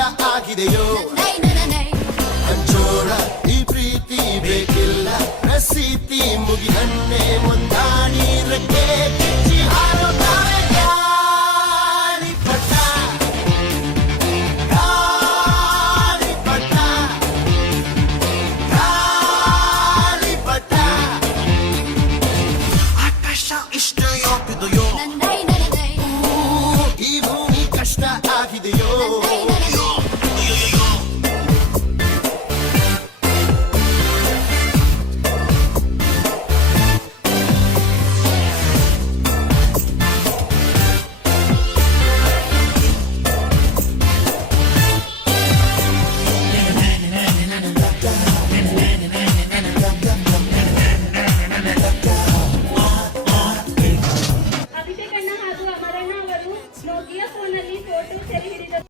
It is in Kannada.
ಆಗಿದೆಯೋ ಹಂಚೋಳ ಈ ಪ್ರೀತಿ ಬೇಕಿಲ್ಲ ಪ್ರಸೀತಿ ಮುಗಿದನ್ನೇ ಮುಂದಾಡಿ ರೆಕ್ಕೆ ಕಿಚ್ಚಿ ಹಾರುತ್ತಾರೆ ಗಾಳಿಪಟ ಗಾಳಿಪಟ ಗಾಳಿಪಟ ಆಕಾಶ ಇಷ್ಟ ಯಾಕಿದೆಯೋ ಈ ಭೂಮಿ ಕಷ್ಟ ಆಗಿದೆಯೋ